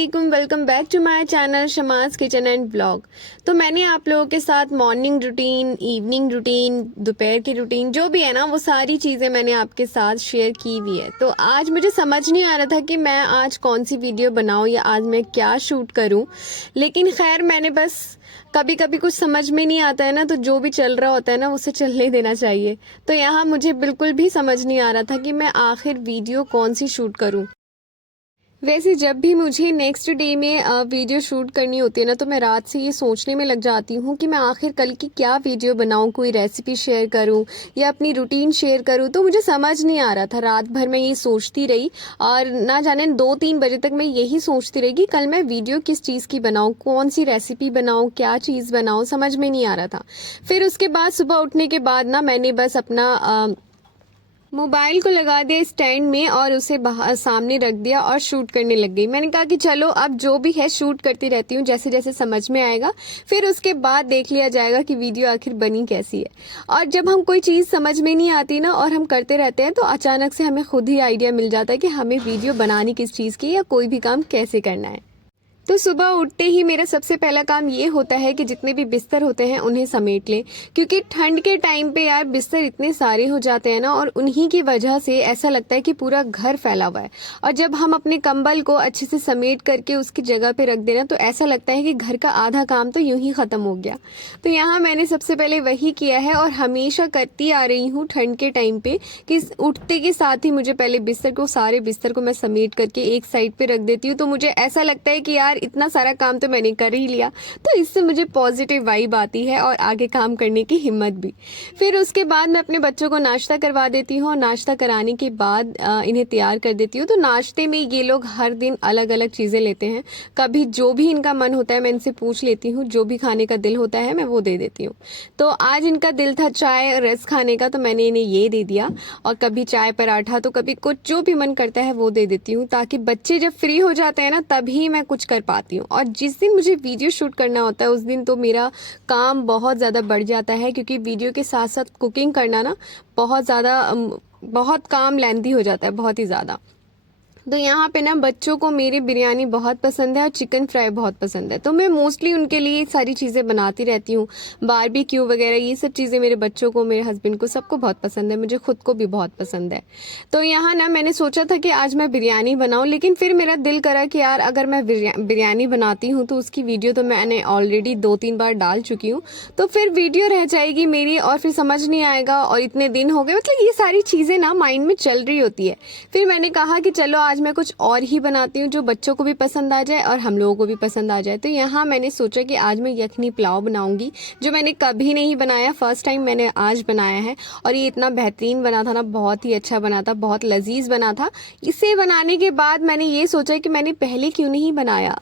वालेकुम, welcome back to my channel Shama's kitchen and blog. तो मैंने आप लोगों के साथ मॉर्निंग रूटीन, इवनिंग रूटीन, दोपहर की रूटीन जो भी है ना, वो सारी चीज़ें मैंने आपके साथ शेयर की हुई है। तो आज मुझे समझ नहीं आ रहा था कि मैं आज कौन सी वीडियो बनाऊं या आज मैं क्या शूट करूं, लेकिन खैर मैंने बस कभी कभी कुछ समझ में नहीं आता है ना, तो जो भी चल रहा होता है ना उसे चलने देना चाहिए। तो यहाँ मुझे बिल्कुल भी समझ नहीं आ रहा था कि मैं आखिर वीडियो कौन सी शूट करूं। वैसे जब भी मुझे नेक्स्ट डे में वीडियो शूट करनी होती है ना, तो मैं रात से ये सोचने में लग जाती हूँ कि मैं आखिर कल की क्या वीडियो बनाऊँ, कोई रेसिपी शेयर करूँ या अपनी रूटीन शेयर करूँ। तो मुझे समझ नहीं आ रहा था, रात भर मैं ये सोचती रही और ना जाने 2-3 बजे तक मैं यही सोचती रही कि कल मैं वीडियो किस चीज़ की बनाऊँ, कौन सी रेसिपी बनाऊँ, क्या चीज़ बनाऊँ, समझ में नहीं आ रहा था। फिर उसके बाद सुबह उठने के बाद ना मैंने बस अपना मोबाइल को लगा दिया स्टैंड में और उसे बाहर सामने रख दिया और शूट करने लग गई। मैंने कहा कि चलो अब जो भी है शूट करती रहती हूँ, जैसे जैसे समझ में आएगा फिर उसके बाद देख लिया जाएगा कि वीडियो आखिर बनी कैसी है। और जब हम कोई चीज़ समझ में नहीं आती ना और हम करते रहते हैं, तो अचानक से हमें खुद ही आइडिया मिल जाता है कि हमें वीडियो बनानी किस चीज़ की या कोई भी काम कैसे करना है। तो सुबह उठते ही मेरा सबसे पहला काम ये होता है कि जितने भी बिस्तर होते हैं उन्हें समेट लें, क्योंकि ठंड के टाइम पे यार बिस्तर इतने सारे हो जाते हैं ना, और उन्हीं की वजह से ऐसा लगता है कि पूरा घर फैला हुआ है। और जब हम अपने कंबल को अच्छे से समेट करके उसकी जगह पे रख देना, तो ऐसा लगता है कि घर का आधा काम तो यूं ही ख़त्म हो गया। तो यहाँ मैंने सबसे पहले वही किया है और हमेशा करती आ रही हूँ ठंड के टाइम पे कि उठते के साथ ही मुझे पहले सारे बिस्तर को मैं समेट करके एक साइड पे रख देती हूँ। तो मुझे ऐसा लगता है कि यार इतना सारा काम तो मैंने कर ही लिया, तो इससे मुझे पॉजिटिव वाइब आती है और आगे काम करने की हिम्मत भी। फिर उसके बाद मैं अपने बच्चों को नाश्ता करवा देती हूँ और नाश्ता कराने के बाद इन्हें तैयार कर देती हूँ। तो नाश्ते में ये लोग हर दिन अलग अलग चीज़ें लेते हैं, कभी जो भी इनका मन होता है मैं इनसे पूछ लेती हूँ, जो भी खाने का दिल होता है मैं वो दे देती हूँ। तो आज इनका दिल था चाय और रस खाने का, तो मैंने इन्हें ये दे दिया। और कभी चाय पराठा, तो कभी कुछ जो भी मन करता है वो दे देती हूँ, ताकि बच्चे जब फ्री हो जाते हैं ना तभी मैं कुछ कर पाती हूँ। और जिस दिन मुझे वीडियो शूट करना होता है उस दिन तो मेरा काम बहुत ज़्यादा बढ़ जाता है, क्योंकि वीडियो के साथ साथ कुकिंग करना ना बहुत काम लेंथी हो जाता है, बहुत ही ज़्यादा। तो यहाँ पे ना बच्चों को मेरी बिरयानी बहुत पसंद है और चिकन फ्राई बहुत पसंद है, तो मैं मोस्टली उनके लिए सारी चीज़ें बनाती रहती हूँ। बारबेक्यू वगैरह ये सब चीज़ें मेरे बच्चों को, मेरे हस्बैंड को, सबको बहुत पसंद है, मुझे खुद को भी बहुत पसंद है। तो यहाँ ना मैंने सोचा था कि आज मैं बिरयानी बनाऊँ, लेकिन फिर मेरा दिल करा कि यार अगर मैं बिरयानी बनाती हूँ तो उसकी वीडियो तो मैंने ऑलरेडी 2-3 बार डाल चुकी हूँ, तो फिर वीडियो रह जाएगी मेरी और फिर समझ नहीं आएगा। और इतने दिन हो गए, मतलब ये सारी चीज़ें ना माइंड में चल रही होती है। फिर मैंने कहा कि चलो आज मैं कुछ और ही बनाती हूँ जो बच्चों को भी पसंद आ जाए और हम लोगों को भी पसंद आ जाए। तो यहाँ मैंने सोचा कि आज मैं यखनी पुलाव बनाऊंगी, जो मैंने कभी नहीं बनाया, फर्स्ट टाइम मैंने आज बनाया है। और ये इतना बेहतरीन बना था ना, बहुत ही अच्छा बना था, बहुत लजीज बना था। इसे बनाने के बाद मैंने ये सोचा कि मैंने पहले क्यों नहीं बनाया।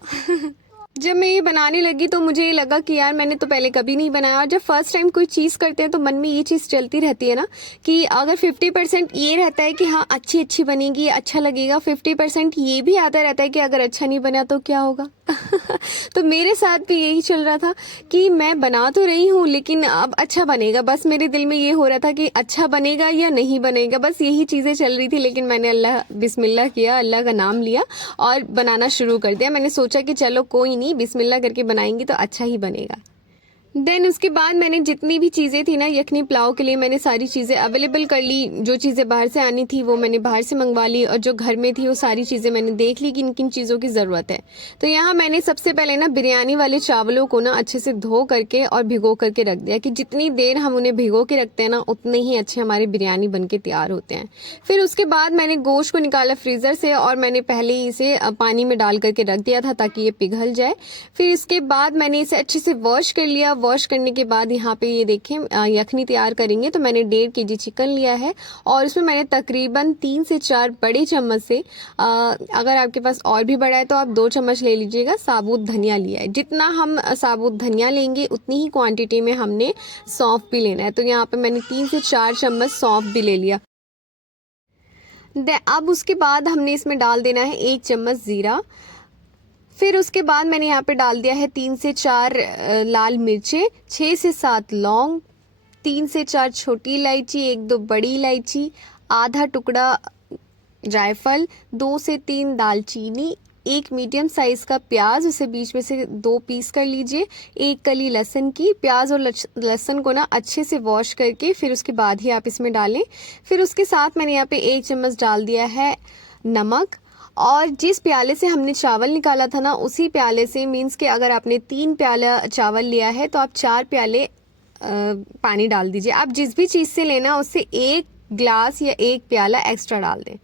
जब मैं ये बनाने लगी तो मुझे ये लगा कि यार मैंने तो पहले कभी नहीं बनाया। और जब फर्स्ट टाइम कोई चीज़ करते हैं तो मन में ये चीज़ चलती रहती है ना, कि अगर 50% ये रहता है कि हाँ अच्छी बनेगी, अच्छा लगेगा, 50% ये भी आता रहता है कि अगर अच्छा नहीं बना तो क्या होगा। तो मेरे साथ भी यही चल रहा था कि मैं बना तो रही हूँ लेकिन अब अच्छा बनेगा, बस मेरे दिल में ये हो रहा था कि अच्छा बनेगा या नहीं बनेगा, बस यही चीज़ें चल रही थी। लेकिन मैंने अल्लाह बिस्मिल्लाह किया, अल्लाह का नाम लिया और बनाना शुरू कर दिया। मैंने सोचा कि चलो कोई नहीं, बिस्मिल्लाह करके बनाएंगी तो अच्छा ही बनेगा। देन उसके बाद मैंने जितनी भी चीज़ें थी ना यखनी पुलाव के लिए, मैंने सारी चीज़ें अवेलेबल कर ली। जो चीज़ें बाहर से आनी थी वो मैंने बाहर से मंगवा ली, और जो घर में थी वो सारी चीज़ें मैंने देख ली कि किन किन चीज़ों की ज़रूरत है। तो यहाँ मैंने सबसे पहले ना बिरयानी वाले चावलों को ना अच्छे से धो करके और भिगो करके रख दिया, कि जितनी देर हम उन्हें भिगो के रखते हैं ना उतने ही अच्छे हमारे बिरयानी बन के तैयार होते हैं। फिर उसके बाद मैंने गोश्त को निकाला फ्रीज़र से और मैंने पहले ही इसे पानी में डाल करके रख दिया था ताकि ये पिघल जाए। फिर इसके बाद मैंने इसे अच्छे से वॉश कर लिया। वॉश करने के बाद यहाँ पे ये देखें यखनी तैयार करेंगे, तो मैंने 1.5 kg चिकन लिया है और इसमें मैंने तकरीबन 3 से 4 बड़े चम्मच से अगर आपके पास और भी बड़ा है तो आप 2 चम्मच ले लीजिएगा, साबुत धनिया लिया है। जितना हम साबुत धनिया लेंगे उतनी ही क्वांटिटी में हमने सौंफ भी लेना है। तो यहाँ पे मैंने 3 से 4 चम्मच सौंफ भी ले लिया। अब उसके बाद हमने इसमें डाल देना है 1 चम्मच ज़ीरा। फिर उसके बाद मैंने यहाँ पे डाल दिया है 3 से 4 लाल मिर्चें, 6 से 7 लौंग, 3 से 4 छोटी इलायची, 1-2 बड़ी इलायची, आधा टुकड़ा जायफल, 2 से 3 दालचीनी, एक मीडियम साइज़ का प्याज, उसे बीच में से 2 पीस कर लीजिए। एक कली लहसुन की। प्याज और लहसुन को ना अच्छे से वॉश करके फिर उसके बाद ही आप इसमें डालें। फिर उसके साथ मैंने यहाँ पे 1 चम्मच डाल दिया है नमक। और जिस प्याले से हमने चावल निकाला था ना, उसी प्याले से, मीन्स कि अगर आपने 3 प्याला चावल लिया है तो आप 4 प्याले पानी डाल दीजिए। आप जिस भी चीज़ से लेना उससे 1 ग्लास या 1 प्याला एक्स्ट्रा डाल दें।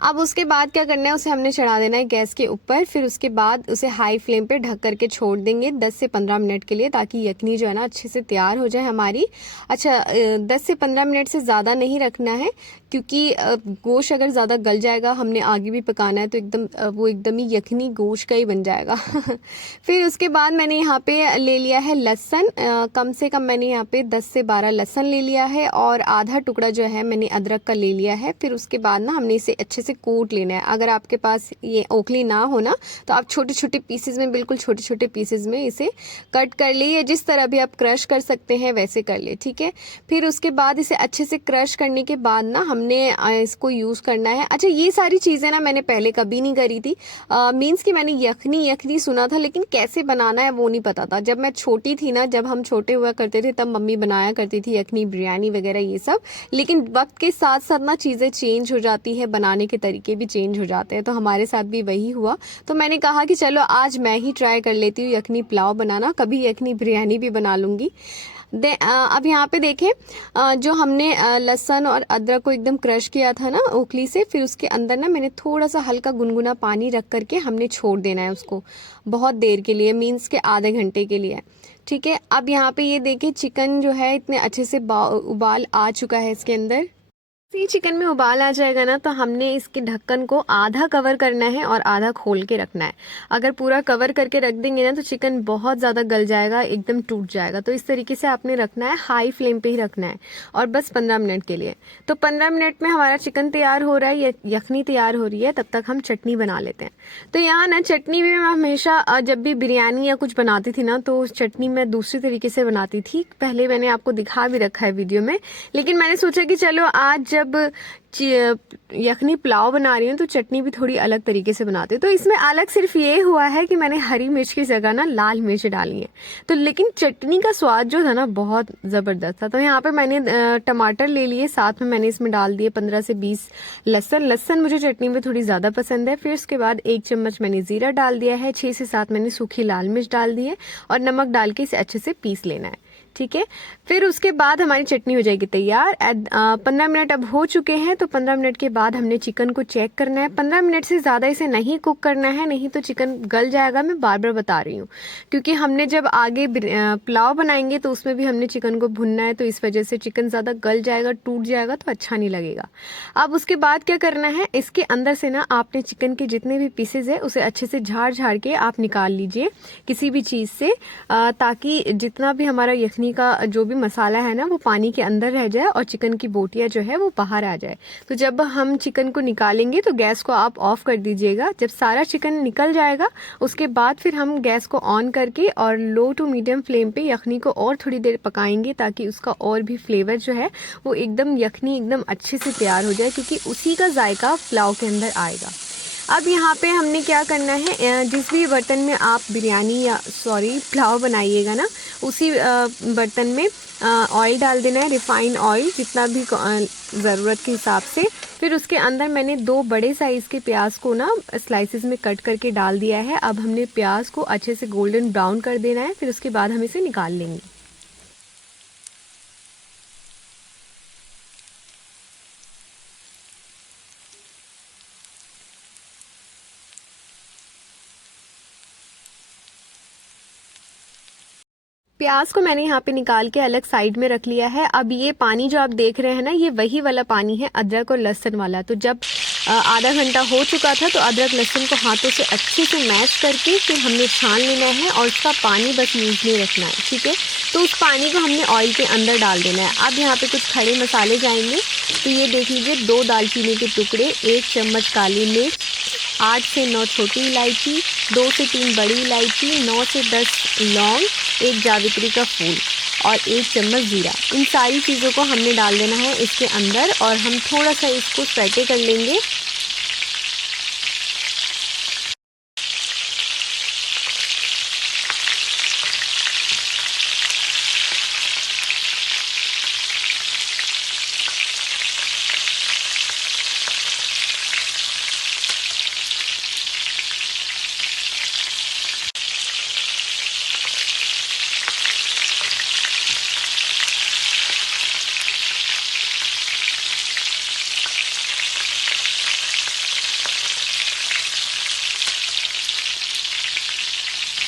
अब उसके बाद क्या करना है, उसे हमने चढ़ा देना है गैस के ऊपर। फिर उसके बाद उसे हाई फ्लेम पे ढक करके छोड़ देंगे 10 से 15 मिनट के लिए, ताकि यखनी जो है ना अच्छे से तैयार हो जाए हमारी। अच्छा, 10 से 15 मिनट से ज़्यादा नहीं रखना है, क्योंकि गोश्त अगर ज़्यादा गल जाएगा, हमने आगे भी पकाना है, तो वो एकदम ही यखनी गोश्त का ही बन जाएगा। फिर उसके बाद मैंने यहाँ पे ले लिया है लहसुन। कम से कम मैंने यहाँ पे 10 से 12 लहसुन ले लिया है, और आधा टुकड़ा जो है मैंने अदरक का ले लिया है। फिर उसके बाद ना हमने इसे अच्छे से कूट लेना है। अगर आपके पास ये ओखली ना हो ना, तो आप छोटे छोटे पीसेज में, बिल्कुल छोटे छोटे पीसेज में इसे कट कर लिए। जिस तरह भी आप क्रश कर सकते हैं वैसे कर ले, ठीक है। फिर उसके बाद इसे अच्छे से क्रश करने के बाद ना हमने इसको यूज़ करना है। अच्छा, ये सारी चीज़ें ना मैंने पहले कभी नहीं करी थी। मीन्स कि मैंने यखनी यखनी सुना था, लेकिन कैसे बनाना है वो नहीं पता था। जब मैं छोटी थी ना, जब हम छोटे हुआ करते थे, तब मम्मी बनाया करती थी यखनी, बिरयानी वगैरह ये सब। लेकिन वक्त के साथ साथ ना चीज़ें चेंज हो जाती है, बनाने के तरीके भी चेंज हो जाते हैं, तो हमारे साथ भी वही हुआ। तो मैंने कहा कि चलो आज मैं ही ट्राई कर लेती हूँ यखनी पुलाव बनाना, कभी यखनी बिरयानी भी बना लूँगी। अब यहाँ पे देखें, जो हमने लहसुन और अदरक को एकदम क्रश किया था ना ओखली से, फिर उसके अंदर ना मैंने थोड़ा सा हल्का गुनगुना पानी रख करके हमने छोड़ देना है उसको बहुत देर के लिए, मीन्स के आधे घंटे के लिए, ठीक है। अब यहाँ पे ये देखें, चिकन जो है इतने अच्छे से उबाल आ चुका है इसके अंदर। ये चिकन में उबाल आ जाएगा ना, तो हमने इसके ढक्कन को आधा कवर करना है और आधा खोल के रखना है। अगर पूरा कवर करके रख देंगे ना, तो चिकन बहुत ज़्यादा गल जाएगा, एकदम टूट जाएगा। तो इस तरीके से आपने रखना है, हाई फ्लेम पे ही रखना है, और बस 15 मिनट के लिए। तो 15 मिनट में हमारा चिकन तैयार हो रहा है, यखनी तैयार हो रही है, तब तक हम चटनी बना लेते हैं। तो यहाँ ना चटनी भी मैं हमेशा जब भी बिरयानी या कुछ बनाती थी ना, तो चटनी मैं दूसरी तरीके से बनाती थी। पहले मैंने आपको दिखा भी रखा है वीडियो में, लेकिन मैंने सोचा कि चलो आज जब यखनी पुलाव बना रही हूँ तो चटनी भी थोड़ी अलग तरीके से बनाती हूँ। तो इसमें अलग सिर्फ ये हुआ है कि मैंने हरी मिर्च की जगह ना लाल मिर्च डाली है, तो लेकिन चटनी का स्वाद जो था ना बहुत ज़बरदस्त था। तो यहाँ पे मैंने टमाटर ले लिए, साथ में मैंने इसमें डाल दिए 15 से 20 लहसुन मुझे चटनी में थोड़ी ज़्यादा पसंद है। फिर उसके बाद 1 चम्मच मैंने ज़ीरा डाल दिया है, 6 से 7 मैंने सूखी लाल मिर्च डाल दी है, और नमक डाल के इसे अच्छे से पीस लेना है, ठीक है। फिर उसके बाद हमारी चटनी हो जाएगी तैयार। 15 मिनट अब हो चुके हैं, तो 15 मिनट के बाद हमने चिकन को चेक करना है। 15 मिनट से ज़्यादा इसे नहीं कुक करना है, नहीं तो चिकन गल जाएगा। मैं बार बार बता रही हूँ, क्योंकि हमने जब आगे पुलाव बनाएंगे तो उसमें भी हमने चिकन को भुनना है, तो इस वजह से चिकन ज़्यादा गल जाएगा, टूट जाएगा, तो अच्छा नहीं लगेगा। अब उसके बाद क्या करना है, इसके अंदर से ना आपने चिकन के जितने भी पीसेज है उसे अच्छे से झाड़ झाड़ के आप निकाल लीजिए किसी भी चीज़ से, ताकि जितना भी हमारा यखनी का जो भी मसाला है ना वो पानी के अंदर रह जाए और चिकन की बोटियां जो है वो बाहर आ जाए। तो जब हम चिकन को निकालेंगे तो गैस को आप ऑफ कर दीजिएगा। जब सारा चिकन निकल जाएगा उसके बाद फिर हम गैस को ऑन करके और लो टू मीडियम फ्लेम पे यखनी को और थोड़ी देर पकाएंगे, ताकि उसका और भी फ्लेवर जो है वो एकदम यखनी एकदम अच्छे से तैयार हो जाए, क्योंकि उसी का जायका पुलाव के अंदर आएगा। अब यहाँ पे हमने क्या करना है, जिस भी बर्तन में आप बिरयानी या पुलाव बनाइएगा ना, उसी बर्तन में ऑयल डाल देना है, रिफाइंड ऑयल, जितना भी ज़रूरत के हिसाब से। फिर उसके अंदर मैंने 2 बड़े साइज़ के प्याज को ना स्लाइसिस में कट करके डाल दिया है। अब हमने प्याज को अच्छे से गोल्डन ब्राउन कर देना है, फिर उसके बाद हम इसे निकाल लेंगे। प्याज को मैंने यहाँ पे निकाल के अलग साइड में रख लिया है। अब ये पानी जो आप देख रहे हैं ना, ये वही वाला पानी है अदरक और लहसुन वाला। तो जब आधा घंटा हो चुका था तो अदरक लहसुन को हाथों से अच्छे से मैश करके फिर हमने छान लेना है, और उसका पानी बस यूज नहीं रखना है, ठीक है। तो उस पानी को हमने ऑयल के अंदर डाल देना है। अब यहाँ पे कुछ खड़े मसाले जाएंगे, तो ये देख लीजिए 2 दालचीनी के टुकड़े, 1 चम्मच काली मिर्च, 8 से 9 छोटी इलायची, 2 से 3 बड़ी इलायची, 9 से 10 लौंग, 1 जावित्री का फूल और 1 चम्मच जीरा। इन सारी चीज़ों को हमने डाल देना है इसके अंदर, और हम थोड़ा सा इसको सौटे कर लेंगे।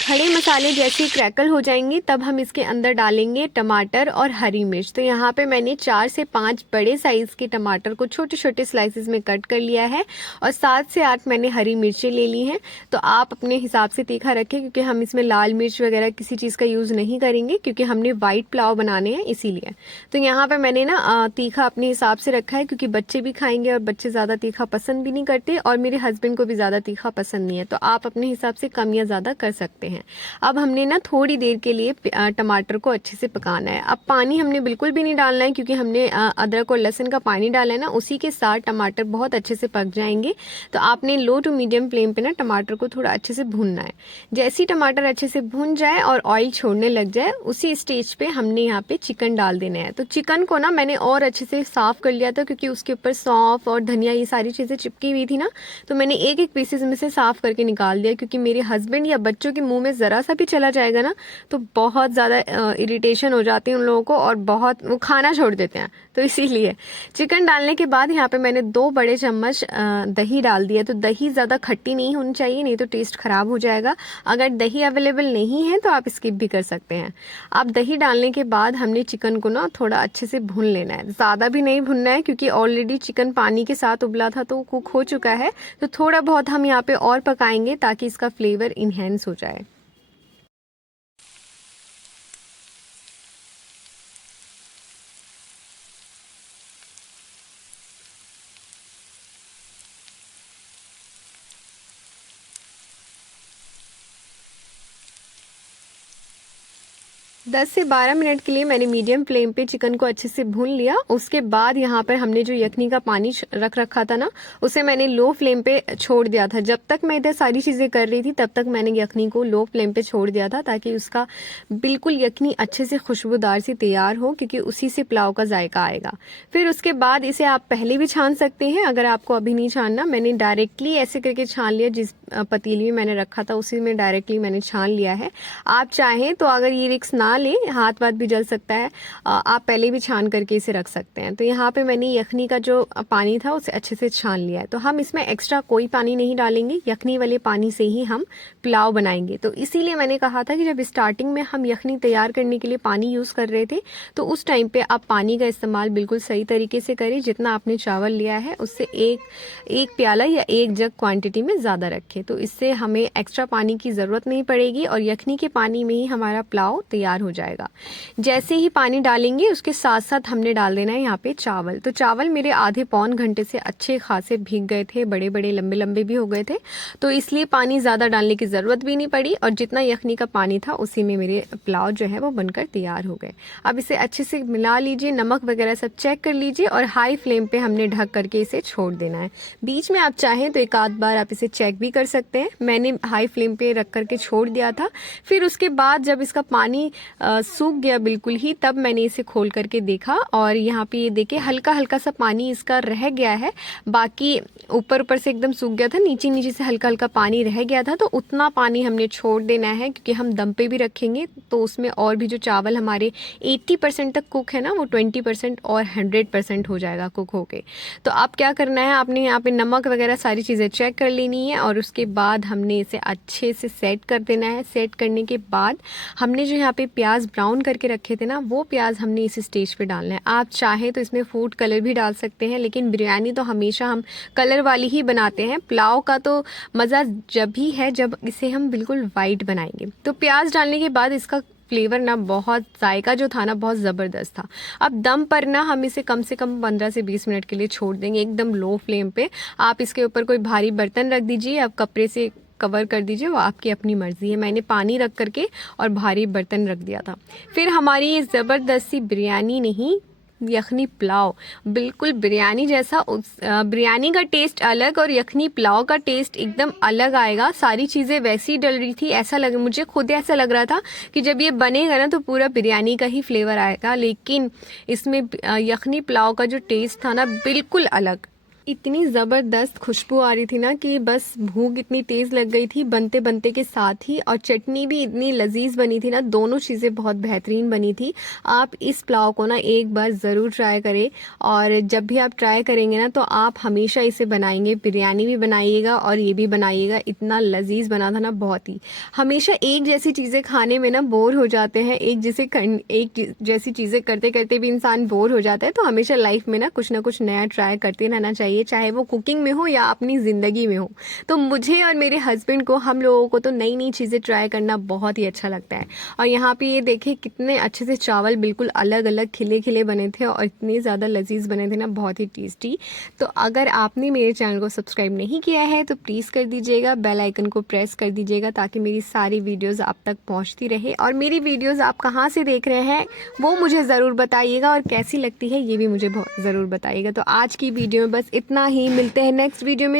खड़े मसाले जैसे क्रैकल हो जाएंगे तब हम इसके अंदर डालेंगे टमाटर और हरी मिर्च। तो यहाँ पे मैंने 4 से 5 बड़े साइज़ के टमाटर को छोटे छोटे स्लाइसेस में कट कर लिया है और 7 से 8 मैंने हरी मिर्चें ले ली हैं। तो आप अपने हिसाब से तीखा रखें, क्योंकि हम इसमें लाल मिर्च वगैरह किसी चीज़ का यूज़ नहीं करेंगे, क्योंकि हमने वाइट पुलाव बनाने हैं इसीलिए। तो यहाँ पर मैंने ना तीखा अपने हिसाब से रखा है, क्योंकि बच्चे भी खाएंगे और बच्चे ज़्यादा तीखा पसंद भी नहीं करते और मेरे हस्बैंड को भी ज़्यादा तीखा पसंद नहीं है। तो आप अपने हिसाब से कम या ज़्यादा कर सकते हैं। अब हमने ना थोड़ी देर के लिए टमाटर को अच्छे से पकाना है। अब पानी हमने बिल्कुल भी नहीं डालना है, क्योंकि हमने अदरक और लहसुन का पानी डाला है ना, उसी के साथ टमाटर बहुत अच्छे से पक जाएंगे। तो आपने लो टू मीडियम फ्लेम पे ना टमाटर को थोड़ा अच्छे से भूनना है। जैसे ही टमाटर अच्छे से भून जाए और ऑयल छोड़ने लग जाए, उसी स्टेज पे हमने यहाँ पे चिकन डाल देना है। तो चिकन को ना मैंने और अच्छे से साफ़ कर लिया था, क्योंकि उसके ऊपर सौंफ और धनिया ये सारी चीज़ें चिपकी हुई थी ना, तो मैंने एक एक पीसेस में से साफ़ करके निकाल दिया, क्योंकि मेरे हस्बैंड या बच्चों के मुंह में ज़रा सा भी चला जाएगा ना तो बहुत ज़्यादा इरिटेशन हो जाती है उन लोगों को और बहुत वो खाना छोड़ देते हैं। तो इसीलिए चिकन डालने के बाद यहाँ पे मैंने 2 बड़े चम्मच दही डाल दिया। तो दही ज़्यादा खट्टी नहीं होनी चाहिए, नहीं तो टेस्ट ख़राब हो जाएगा। अगर दही अवेलेबल नहीं है तो आप स्किप भी कर सकते हैं। अब दही डालने के बाद हमने चिकन को ना थोड़ा अच्छे से भून लेना है, ज़्यादा भी नहीं भुनना है, क्योंकि ऑलरेडी चिकन पानी के साथ उबला था तो कुक हो चुका है। तो थोड़ा बहुत हम यहाँ पे और पकाएंगे ताकि इसका फ्लेवर इन्हेंस हो जाए। 10 से 12 मिनट के लिए मैंने मीडियम फ्लेम पे चिकन को अच्छे से भून लिया। उसके बाद यहाँ पर हमने जो यखनी का पानी रख रखा था ना, उसे मैंने लो फ्लेम पे छोड़ दिया था। जब तक मैं इधर सारी चीज़ें कर रही थी तब तक मैंने यखनी को लो फ्लेम पे छोड़ दिया था, ताकि उसका बिल्कुल यखनी अच्छे से खुशबूदार सी तैयार हो, क्योंकि उसी से पुलाव का जायका आएगा। फिर उसके बाद इसे आप पहले भी छान सकते हैं, अगर आपको अभी नहीं छानना। मैंने डायरेक्टली ऐसे करके छान लिया, जिस पतीली में मैंने रखा था उसी में डायरेक्टली मैंने छान लिया है। आप चाहें तो अगर ये रिक्स ना ले, हाथ वाथ भी जल सकता है, आप पहले भी छान करके इसे रख सकते हैं। तो यहाँ पे मैंने यखनी का जो पानी था उसे अच्छे से छान लिया है। तो हम इसमें एक्स्ट्रा कोई पानी नहीं डालेंगे, यखनी वाले पानी से ही हम पुलाव बनाएंगे। तो इसीलिए मैंने कहा था कि जब स्टार्टिंग में हम यखनी तैयार करने के लिए पानी यूज़ कर रहे थे, तो उस टाइम पे आप पानी का इस्तेमाल बिल्कुल सही तरीके से करें। जितना आपने चावल लिया है उससे एक प्याला या 1 जग क्वांटिटी में ज़्यादा रखें। तो इससे हमें एक्स्ट्रा पानी की ज़रूरत नहीं पड़ेगी और यखनी के पानी में ही हमारा पुलाव तैयार हो जाएगा। जैसे ही पानी डालेंगे उसके साथ साथ हमने डाल देना है यहाँ पे चावल। तो चावल मेरे आधे पौन घंटे से अच्छे खासे भीग गए थे, बड़े बड़े लंबे लंबे भी हो गए थे, तो इसलिए पानी ज़्यादा डालने की ज़रूरत भी नहीं पड़ी और जितना यखनी का पानी था उसी में मेरे पुलाव जो है वो बनकर तैयार हो गए। अब इसे अच्छे से मिला लीजिए, नमक वगैरह सब चेक कर लीजिए और हाई फ्लेम पे हमने ढक करके इसे छोड़ देना है। बीच में आप चाहें तो एक आध बार आप इसे चेक भी कर सकते हैं। मैंने हाई फ्लेम पे रख करके छोड़ दिया था। फिर उसके बाद जब इसका पानी सूख गया बिल्कुल ही, तब मैंने इसे खोल करके देखा और यहाँ पे ये देखिए हल्का हल्का सा पानी इसका रह गया है। बाकी ऊपर ऊपर से एकदम सूख गया था, नीचे नीचे से हल्का हल्का पानी रह गया था। तो उतना पानी हमने छोड़ देना है, क्योंकि हम दम पे भी रखेंगे तो उसमें और भी जो चावल हमारे 80% तक कुक है ना, वो 20% और 100% हो जाएगा कुक होके। तो अब क्या करना है, आपने यहाँ पे नमक वगैरह सारी चीज़ें चेक कर लेनी है और उसके बाद हमने इसे अच्छे से सेट कर देना है। सेट करने के बाद हमने जो यहाँ पे प्याज ब्राउन करके रखे थे ना, वो प्याज हमने इस स्टेज पे डालना है। आप चाहें तो इसमें फूड कलर भी डाल सकते हैं, लेकिन बिरयानी तो हमेशा हम कलर वाली ही बनाते हैं। पुलाव का तो मज़ा जब भी है जब इसे हम बिल्कुल वाइट बनाएंगे। तो प्याज डालने के बाद इसका फ्लेवर ना बहुत जायका जो था ना बहुत ज़बरदस्त था। अब दम पर ना हम इसे कम से कम 15 से 20 मिनट के लिए छोड़ देंगे, एकदम लो फ्लेम पे। आप इसके ऊपर कोई भारी बर्तन रख दीजिए, आप कपड़े से कवर कर दीजिए, वो आपकी अपनी मर्ज़ी है। मैंने पानी रख करके और भारी बर्तन रख दिया था। फिर हमारी ये ज़बरदस्त सी बिरयानी नहीं, यखनी पुलाव बिल्कुल बिरयानी जैसा, बिरयानी का टेस्ट अलग और यखनी पुलाव का टेस्ट एकदम अलग आएगा। सारी चीज़ें वैसी डल रही थी, ऐसा लग, मुझे खुद ऐसा लग रहा था कि जब ये बनेगा ना तो पूरा बिरयानी का ही फ्लेवर आएगा, लेकिन इसमें यखनी पुलाव का जो टेस्ट था ना बिल्कुल अलग। इतनी ज़बरदस्त खुशबू आ रही थी ना कि बस भूख इतनी तेज़ लग गई थी बनते बनते के साथ ही, और चटनी भी इतनी लजीज बनी थी ना, दोनों चीज़ें बहुत बेहतरीन बनी थी। आप इस पुलाव को ना एक बार ज़रूर ट्राई करें, और जब भी आप ट्राई करेंगे ना तो आप हमेशा इसे बनाएंगे, बिरयानी भी बनाइएगा और ये भी बनाइएगा। इतना लजीज बना था ना, बहुत ही। हमेशा एक जैसी चीज़ें खाने में ना बोर हो जाते हैं, एक जैसी चीज़ें करते करते भी इंसान बोर हो जाता है। तो हमेशा लाइफ में ना कुछ नया ट्राई करते रहना चाहिए, चाहे वो कुकिंग में हो या अपनी ज़िंदगी में हो। तो मुझे और मेरे हस्बैंड को, हम लोगों को तो नई नई चीज़ें ट्राई करना बहुत ही अच्छा लगता है। और यहाँ पे ये देखिए कितने अच्छे से चावल बिल्कुल अलग अलग खिले खिले बने थे और इतने ज़्यादा लजीज बने थे ना, बहुत ही टेस्टी। तो अगर आपने मेरे चैनल को सब्सक्राइब नहीं किया है तो प्लीज़ कर दीजिएगा, बेल आइकन को प्रेस कर दीजिएगा ताकि मेरी सारी वीडियोज़ आप तक पहुँचती रहे। और मेरी वीडियोज़ आप कहाँ से देख रहे हैं वो मुझे ज़रूर बताइएगा, और कैसी लगती है ये भी मुझे ज़रूर बताइएगा। तो आज की वीडियो में बस इतना ही, मिलते हैं नेक्स्ट वीडियो में।